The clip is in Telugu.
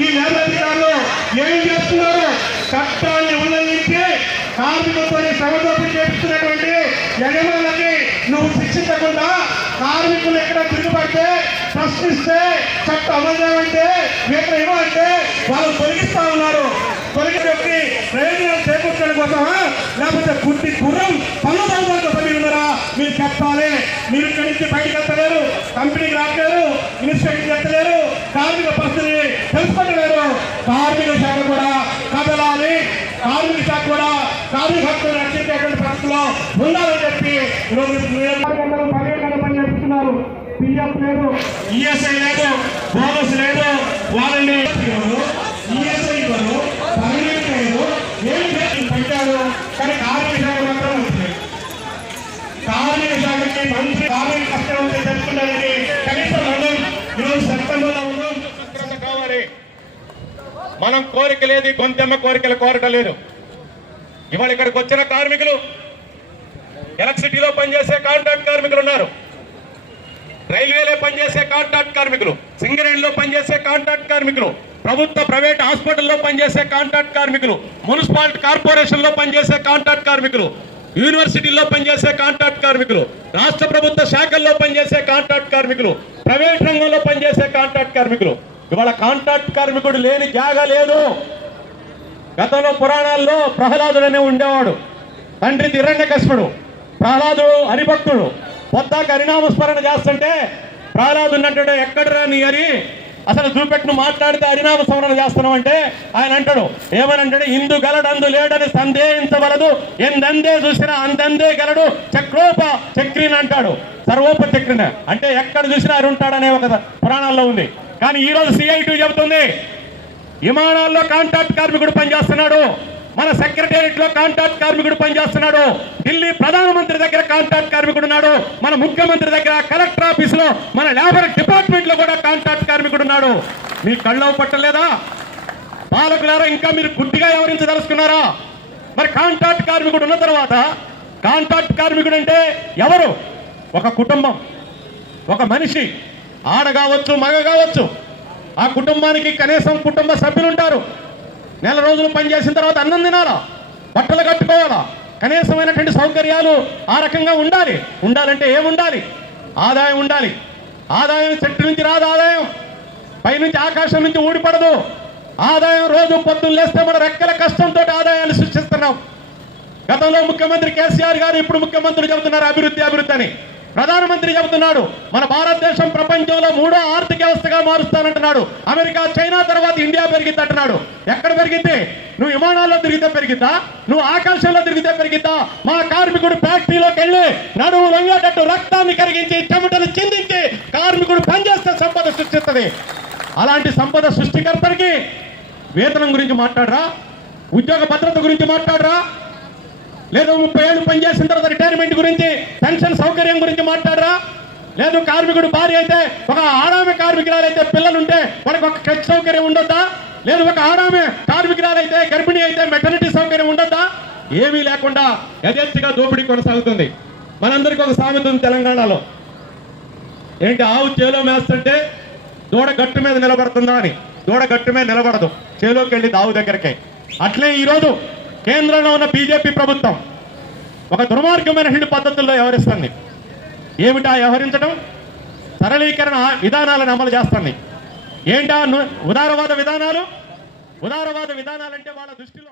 ఈ లేబర్ అధికారులు ఏం చేస్తున్నారు? చట్టాన్ని ఉల్లంఘించి కార్మికులతో సమదోపం చేపిస్తున్నటువంటి యజమానులకి నువ్వు శిక్షించకుండా కార్మికులు ఎక్కడ తిరుగుపడితే ప్రశ్నిస్తే చట్టం అమలు చేయమంటే వేతనం ఇవ్వమంటే వాళ్ళు తొలగిస్తా ఉన్నారు. తొలగి ప్రయోజనం చేకూర్చడం కోసమా? లేకపోతే గుడ్డి గుర్రం పనులు పనుల కోసం మీరు ఉన్నారా? మీరు చెప్పాలి. మీరు ఇక్కడి నుంచి బయటకు వెళ్తలేరు. కంపెనీకి రాక ఇన్స్పెక్షన్ చేస్తలేరు కార్మిక పరిస్థితిని తెలుసుకుంటలేరు కార్మిక శాఖ కూడా కదలాలి కార్మిక కూడా కార్మిక రక్షించేటువంటి పరిస్థితిలో ఉండాలని చెప్పి ఈరోజు పర్యటన పని చేస్తున్నారు పిఎఫ్ లేదు ఈఎస్ఐ లేదు బోనస్ లేదు వాళ్ళని ఈఎస్ఐ ఇవ్వరు పర్మనెంట్ లేదు ఏం పెట్టారు కానీ కార్మిక శాఖ మాత్రం కార్మిక శాఖకి మంత్రి కార్మిక కష్టం ఉంటే తెలుసుకున్నారని కనీసం మనం ఈరోజు సెప్టెంబర్లో ఉన్నాం భద్రత కావాలి మనం కోరిక లేదు గొంతెమ్మ కోరికలు కోరటం లేదు ఇవాళ ఇక్కడికి వచ్చిన కార్మికులు ఎలక్ట్రిసిటీలో పనిచేసే కాంట్రాక్ట్ కార్మికులు ఉన్నారు రైల్వేలో పనిచేసే కాంట్రాక్ట్ కార్మికులు సింగరేణిలో పనిచేసే కాంట్రాక్ట్ కార్మికులు ప్రభుత్వ ప్రైవేట్ హాస్పిటల్లో పనిచేసే కాంట్రాక్ట్ కార్మికులు మున్సిపాలిటీ కార్పొరేషన్లో పనిచేసే కాంట్రాక్ట్ కార్మికులు యూనివర్సిటీల్లో పనిచేసే కాంట్రాక్ట్ కార్మికులు రాష్ట్ర ప్రభుత్వ శాఖల్లో పనిచేసే కాంట్రాక్ట్ కార్మికులు ప్రైవేట్ రంగంలో పనిచేసే కాంట్రాక్ట్ కార్మికులు. ఇవాళ కాంట్రాక్ట్ కార్మికుడు లేని జాగా లేదు. గతంలో పురాణాల్లో ప్రహ్లాదుడు అనే ఉండేవాడు. తండ్రి హిరణ్యకశిపుడు ప్రహ్లాదుడు హరిభక్తుడు. పొద్దాక హరినామస్మరణ చేస్తుంటే ప్రహ్లాదు ఉన్నట్టు ఎక్కడరా నీ అని అసలు చూపెట్టును మాట్లాడితే హరినామ స్మరణ చేస్తున్నావు అంటే ఆయన అంటాడు. ఏమని అంటాడు? ఇందు గలడందు లేడని సందేహించవలదు ఎందందే చూసినా అందందే గలడు. చక్రోప చక్రిని అంటాడు. సర్వోప చక్రిని అంటే ఎక్కడ చూసినా ఆయన ఉంటాడనే ఒక పురాణాల్లో ఉంది. కానీ ఈ రోజు సిఐటి చెబుతుంది. విమానాల్లో కాంట్రాక్ట్ కార్మికుడు పనిచేస్తున్నాడు. మన సెక్రటేరియట్లో కాంట్రాక్ట్ కార్మికుడు పనిచేస్తున్నాడు. ఢిల్లీ ప్రధానమంత్రి దగ్గర కాంట్రాక్ట్ కార్మికుడు ఉన్నాడు. మన ముఖ్యమంత్రి దగ్గర కలెక్టర్ ఆఫీస్లో మన లేబర్ డిపార్ట్మెంట్లో కూడా కాంట్రాక్ట్ కార్మికుడు ఉన్నాడు. మీ కళ్ళ పట్టలేదా? పాలకులారా ఇంకా మీరు గుడ్డిగా వ్యవహరించదలుచుకున్నారా? మరి కాంట్రాక్ట్ కార్మికుడు ఉన్న తర్వాత కాంట్రాక్ట్ కార్మికుడు అంటే ఎవరు? ఒక కుటుంబం ఒక మనిషి. ఆడ కావచ్చు మగ కావచ్చు ఆ కుటుంబానికి కనీసం కుటుంబ సభ్యులు ఉంటారు నెల రోజులు పనిచేసిన తర్వాత అన్నం తినాలా? బట్టలు కట్టుకోవాలా? కనీసమైనటువంటి సౌకర్యాలు ఆ రకంగా ఉండాలి. ఉండాలంటే ఏముండాలి? ఆదాయం ఉండాలి. ఆదాయం చెట్టు నుంచి రాదు ఆదాయం. పైనుంచి ఆకాశం నుంచి ఊడిపడదు. ఆదాయం రోజు పొద్దున్న లేస్తే మన రెక్కల కష్టంతో ఆదాయాన్ని సృష్టిస్తున్నాం. గతంలో ముఖ్యమంత్రి కేసీఆర్ గారు ఇప్పుడు ముఖ్యమంత్రులు చెబుతున్నారు అభివృద్ధి అభివృద్ధి అని. ప్రధానమంత్రి చెబుతున్నాడు మన భారతదేశం ప్రపంచంలో మూడో ఆర్థిక వ్యవస్థగా మారుస్తానంటున్నాడు అమెరికా చైనా తర్వాత ఇండియా పెరిగిద్ది అంటున్నాడు. ఎక్కడ పెరిగితే నువ్వు విమానాల్లో తిరిగితే పెరిగిద్దా? నువ్వు ఆకాశంలో తిరిగితే పెరిగిద్దా? మా కార్మికుడు ఫ్యాక్టరీలోకి వెళ్ళి నడువు లొంగేటట్టు రక్తాన్ని కరిగించి చెమటలు చిందించి కార్మికుడు పనిచేస్తే సంపద సృష్టిస్తుంది. అలాంటి సంపద సృష్టికర్తనికి వేతనం గురించి మాట్లాడరా? ఉద్యోగ భద్రత గురించి మాట్లాడరా? లేదు ముప్పై ఏళ్ళు పనిచేసిన తర్వాత రిటైర్మెంట్ గురించి పెన్షన్ సౌకర్యం గురించి మాట్లాడరా? లేదు కార్మికుడు భార్య అయితే ఒక ఆడామె కార్మికురాలైతే పిల్లలుంటే వాళ్ళకి ఒక ఖర్చు సౌకర్యం ఉండొద్దా? లేదు ఒక ఆడామె కార్మికురాలైతే గర్భిణి అయితే మెటర్నిటీ సౌకర్యం ఉండొద్దా? ఏమీ లేకుండా యథేచ్ఛగా దోపిడీ కొనసాగుతుంది. మనందరికీ ఒక సామెత ఉంది తెలంగాణలో. ఏంటి ఆవు చేలో మేస్తుంటే దూడ గట్టు మీద నిలబడుతుందా అని. దూడ గట్టు మీద నిలబడదు. చేలోకి వెళ్ళి ఆవు దగ్గరకే. అట్లే ఈరోజు కేంద్రంలో ఉన్న బీజేపీ ప్రభుత్వం ఒక దుర్మార్గమైన పద్ధతుల్లో వ్యవహరిస్తుంది. ఏమిటా వ్యవహరించడం? సరళీకరణ విధానాలను అమలు చేస్తుంది. ఏంటా ఉదారవాద విధానాలు? ఉదారవాద విధానాలంటే వాళ్ళ దృష్టిలో